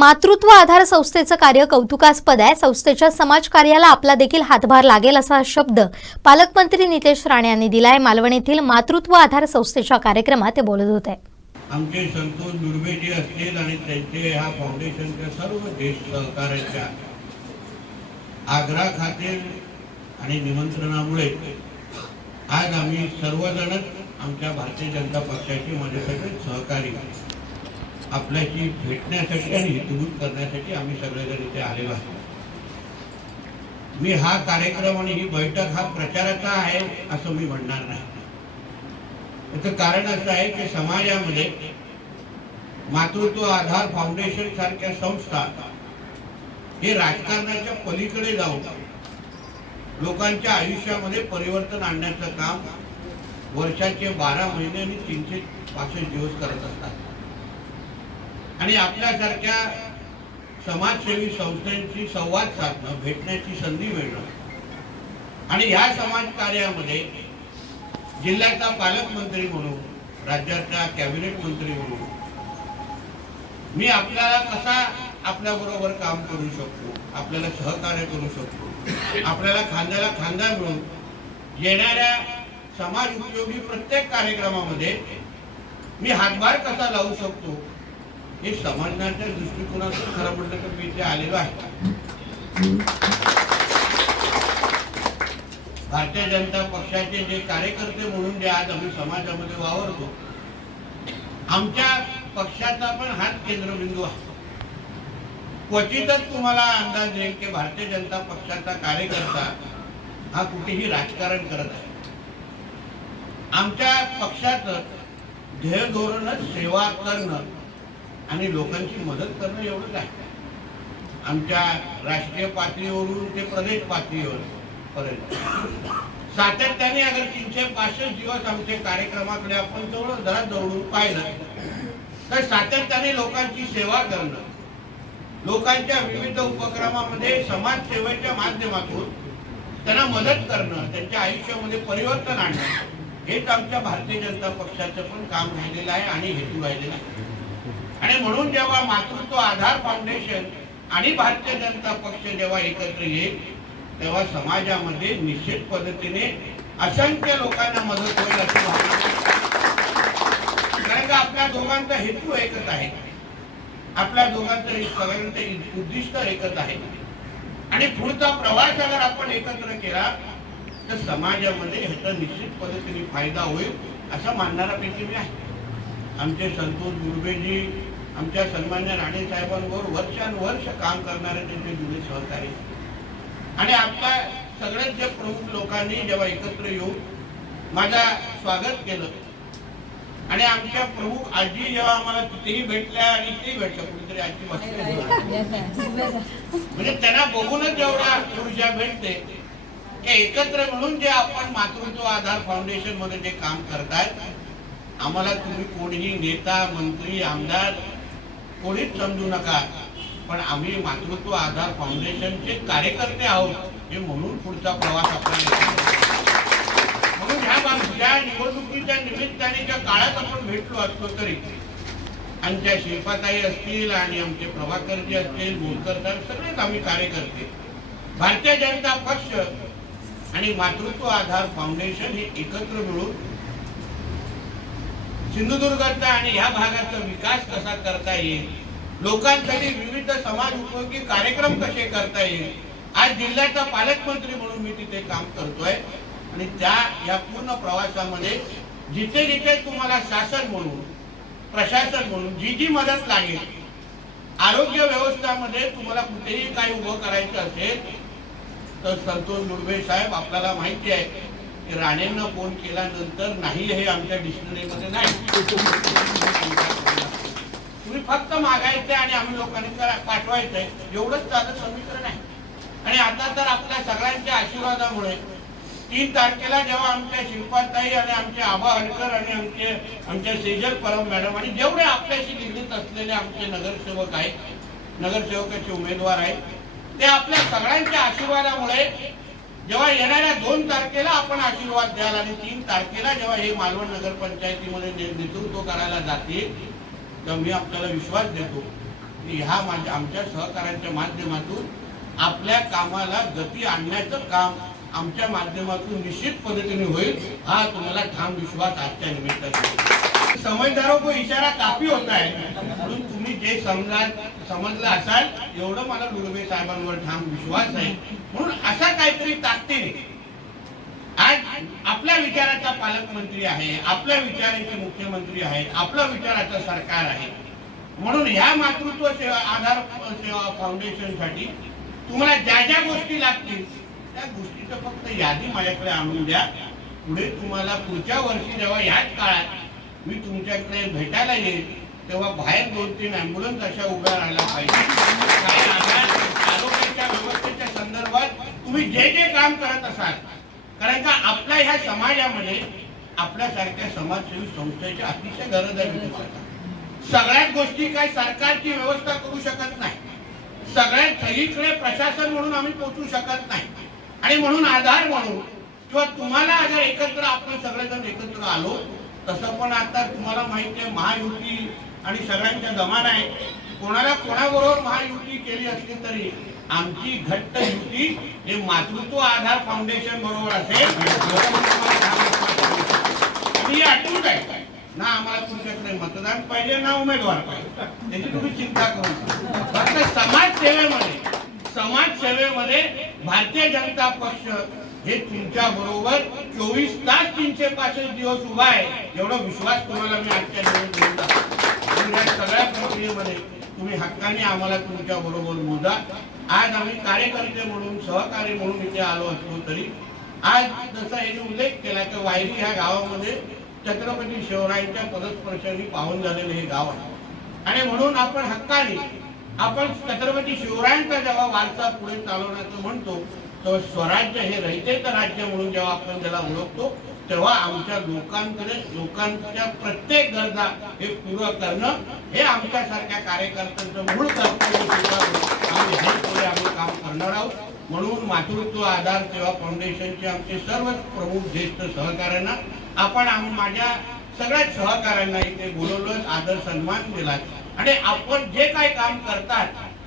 मातृत्व आधार संस्थेचं कार्य कौतुकास्पद आहे. संस्थेच्या समाज कार्याला आपला देखील हातभार लागेल असा शब्द पालकमंत्री नितेश राणे यांनी दिला आहे मालवण येथील मातृत्व आधार संस्थेच्या कार्यक्रमात ते बोलत होते. आमचे संतोष दुर्बेजी असतील आणि त्यांचे ह्या फाउंडेशनच्या सर्व देश सहकार्याच्या आग्रा खातील आणि निमंत्रणामुळे आज आम्ही सर्वजणच आमच्या भारतीय जनता पक्षाची माझ्यासाठी सगळे सहकारी आपल्याशी भेटण्यासाठी आणि हितगुज करण्यासाठी आम्ही सगळेजण इथे आलेलो आहोत. मी हा कार्यक्रम आणि ही बैठक हा प्रचाराचा आहे असं मी म्हणणार नाही. याचं कारण असं आहे की समाजामध्ये मातृत्व आधार फाउंडेशन सारख्या संस्था हे राजकारणाच्या पलीकडे जाऊन लोकांच्या आयुष्यामध्ये परिवर्तन आणण्याचं काम वर्षाचे बारा महिने आणि तीनशे पासष्ट दिवस करत असतात. आणि आपल्यासारख्या समाजसेवी संस्थांशी संवाद साधणं भेटण्याची संधी मिळणं. आणि ह्या समाज कार्यामध्ये जिल्ह्याचा पालकमंत्री म्हणून राज्याचा कॅबिनेट मंत्री म्हणून मी आपल्याला कसा आपल्या बरोबर काम करू शकतो आपल्याला सहकार्य करू शकतो आपल्याला खांद्याला खांदा मिळून येणाऱ्या समाज उपयोगी प्रत्येक कार्यक्रमामध्ये मी हातभार कसा लावू शकतो हे समाजाच्या दृष्टिकोनातून खरं म्हटलं तर मी इथे आलेलो आहे. भारतीय जनता पक्षाचे जे कार्यकर्ते म्हणून जे आज आम्ही समाजामध्ये वावरतो आमच्या पक्षाचा पण हाच केंद्रबिंदू आहे. क्वचितच तुम्हाला अंदाज येईल की भारतीय जनता पक्षाचा कार्यकर्ता हा कुठेही राजकारण करत आहे. आमच्या पक्षाचं ध्येय धोरणच सेवा करणं आणि लोकांची मदत करणं एवढंच आहे. आमच्या राष्ट्रीय पातळीवरून ते प्रदेश पातळीवर पर्यंत. सातत्याने अगर तीनशे पासष्ट दिवस आमच्या कार्यक्रमाकडे आपण तेवढं जरा जवळून पाहिलं तर सातत्याने लोकांची सेवा करणं लोकांच्या विविध उपक्रमामध्ये समाजसेवेच्या माध्यमातून त्यांना मदत करणं त्यांच्या आयुष्यामध्ये परिवर्तन आणणं हेच आमच्या भारतीय जनता पक्षाचं पण काम राहिलेलं आहे आणि हेतू राहिलेला आहे. आणि म्हणून जेव्हा मातृत्व आधार फाउंडेशन आणि भारतीय जनता पक्ष जेव्हा एकत्र येईल तेव्हा समाजामध्ये निश्चित पद्धतीने असंख्य लोकांना मदत होईल अशी कारण का आपल्या दोघांचा हेतू एकच आहे. आपल्या दोघांचं सगळ्यांचं उद्दिष्ट एकच आहे. आणि पुढचा प्रवास अगर आपण एकत्र केला तर समाजामध्ये ह्याचा निश्चित पद्धतीने फायदा होईल असं मानणारा पैकी मी आहे. आमचे संतोष गुरबेजी आमच्या सन्मान्य राणे साहेबांवर वर्षानुवर्ष काम करणारे त्यांचे जुने सहकारी आणि आपल्या सगळ्यात ज्या प्रमुख लोकांनी जेव्हा एकत्र येऊन माझा स्वागत केलं आणि आमच्या प्रमुख आजी जेव्हा आम्हाला तिथेही भेटल्या आणि इथेही भेटल्या कुठेतरी आजी म्हणजे त्यांना बघूनच जेवढा ऊर्जा भेटते की एकत्र म्हणून जे आपण मातृत्व आधार फाउंडेशनमध्ये जे काम करतायत आम्हाला तुम्ही कोणीही नेता मंत्री आमदार कोणीच समजू नका. पण आम्ही मातृत्व आधार फाउंडेशनचे कार्यकर्ते आहोत हे म्हणून पुढचा प्रवास आपल्याला म्हणून ह्या बाब- या निवडणुकीच्या निमित्ताने ज्या काळात आपण भेटलो असतो तरी आमच्या शिल्पाताई असतील आणि आमचे प्रभाकरजी असतील बोलकर साहेब सगळेच आम्ही कार्यकर्ते. भारतीय जनता पक्ष आणि मातृत्व आधार फाउंडेशन हे एकत्र मिळून सिंधुदुर्गचा आणि ह्या भागाचा विकास कसा करता येईल? लोकांसाठी विविध समाज उपयोगी कार्यक्रम कसे करता येईल? आज जिल्ह्याचा पालकमंत्री म्हणून मी तिथे काम करतोय. आणि त्या या पूर्ण प्रवासामध्ये जिथे जिथे तुम्हाला शासन म्हणून प्रशासन म्हणून जी जी मदत लागेल आरोग्य व्यवस्थामध्ये तुम्हाला कुठेही काही उभं करायचं असेल तर संतोष दुर्वे साहेब आपल्याला माहिती आहे राणेंना फोन केल्यानंतर नाही हे आमच्या डिक्शनरीमध्ये नाही. तुम्ही फक्त मागायचे आणि आम्ही लोकांनी पाठवायचंय एवढंच साधं समीकरण आहे. आणि आता तर आपल्या सगळ्यांच्या आशीर्वादामुळे तीन तारखेला जेव्हा आमच्या शिल्पाताई आणि आमचे आबा हडकर आणि आमचे आमच्या सेजल परम मॅडम आणि जेवढे आपल्याशी निगडीत असलेले आमचे नगरसेवक आहेत नगरसेवकाचे उमेदवार आहेत ते आपल्या सगळ्यांच्या आशीर्वादामुळे जेव्हा येणाऱ्या दोन तारखेला आपण आशीर्वाद द्याल आणि तीन तारखेला जेव्हा हे मालवण नगरपंचायतीमध्ये ने- नेतृत्व करायला जातील तर मी आपल्याला विश्वास देतो. की ह्या माझ्या आमच्या सहकाऱ्यांच्या माध्यमातून आपल्या कामाला गती आणण्याचं काम आमच्या माध्यमातून निश्चित पद्धतीने होईल हा तुम्हाला ठाम विश्वास आजच्या निमित्ताने. समजदारों को हो, इशारा काफी होता है म्हणून तुम्ही जे समजा समजलं असाल एवढं मला दुर्वे साहेबांवर ठाम विश्वास आहे. म्हणून असा काहीतरी ताकदीने आज आपल्या विचाराचा पालकमंत्री आहे आपल्या विचाराचे मुख्यमंत्री आहेत आपल्या विचाराचं सरकार आहे. म्हणून ह्या मातृत्व सेवा आधार सेवा फाउंडेशनसाठी तुम्हाला ज्या ज्या गोष्टी लागतील त्या गोष्टीचं फक्त यादी माझ्याकडे आणून द्या. पुढे तुम्हाला पुढच्या वर्षी जेव्हा याच काळात मी तुमच्याकडे भेटायला येईल तेव्हा बाहेर दोन तीन अँब्युलन्स अशा उभ्या राहायला पाहिजे. आरोग्याच्या व्यवस्थेच्या संदर्भात तुम्ही जे जे काम करत असाल कारण का आपल्या ह्या समाजामध्ये आपल्यासारख्या समाजसेवी संस्थेची अतिशय गरज आहे सगळ्यात गोष्टी काय सरकारची व्यवस्था करू शकत नाही. सगळ्यात सगळीकडे प्रशासन म्हणून आम्ही पोहोचू शकत नाही. आणि म्हणून आधार म्हणून किंवा तुम्हाला अगर एकत्र आपण सगळेजण एकत्र आलो तसं पण आता तुम्हाला माहिती आहे महायुती आणि सगळ्यांच्या जमाना आहे. कोणाला कोणाबरोबर महायुती केली असली तरी आमची घट्ट युती हे मातृत्व आधार फाउंडेशन बरोबर असेल. ही आहे. ना आम्हाला तुमच्याकडे मतदान पाहिजे ना उमेदवार पाहिजे. त्याची तुम्ही चिंता करू फक्त समाज सेवेमध्ये समाज सेवेमध्ये भारतीय जनता पक्ष हे तुमच्या बरोबर चोवीस तास तीनशे पासष्ट दिवस उभा आहे. एवढा विश्वास तुम्हाला मी आजच्या दिवस सगळ्या प्रक्रियेमध्ये तुम्ही हक्काने आम्हाला तुमच्या बरोबर मोजा. आज आम्ही कार्यकर्ते म्हणून सहकारी म्हणून इथे आलो असलो तरी आज जसा यांनी उल्लेख केला की वायरी ह्या गावामध्ये छत्रपती शिवरायांच्या पदस्पर्शाने पाहून झालेलं हे गाव आहे. आणि म्हणून आपण हक्काने आपण छत्रपती शिवरायांचा जेव्हा वारसा पुढे चालवण्याचं म्हणतो तेव्हा स्वराज्य हे रहितेचं राज्य म्हणून जेव्हा आपण त्याला ओळखतो तेव्हा आमच्या लोकांकडे लोकांच्या प्रत्येक गरजा हे पूर्ण करणं हे आमच्यासारख्या कार्यकर्त्यांचं मूळ कर्तव्य आम्ही हे पुढे आम्ही काम करणार आहोत. म्हणून मातृत्व आधार सेवा फाउंडेशनचे आमचे सर्व प्रमुख ज्येष्ठ सहकाऱ्यांना आपण माझ्या सगळ्याच सहकाऱ्यांना इथे बोलवलं आदर सन्मान दिला आणि आपण जे काही काम करतात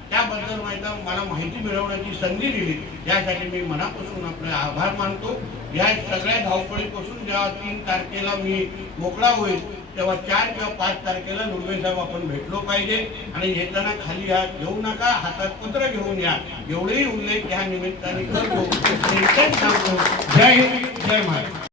त्याबद्दल माझा मला माहिती मिळवण्याची संधी दिली. यासाठी मी मनापासून आपले आभार मानतो. या सगळ्या धावपळीपासून जेव्हा तीन तारखेला मी मोकळा होईल तेव्हा चार किंवा पाच तारखेला नुर्वे साहेब आपण भेटलो पाहिजे. आणि येताना खाली हात घेऊ नका हातात पत्र घेऊन या. एवढेही उल्लेख या निमित्ताने करतो. जय हिंद जय महाराज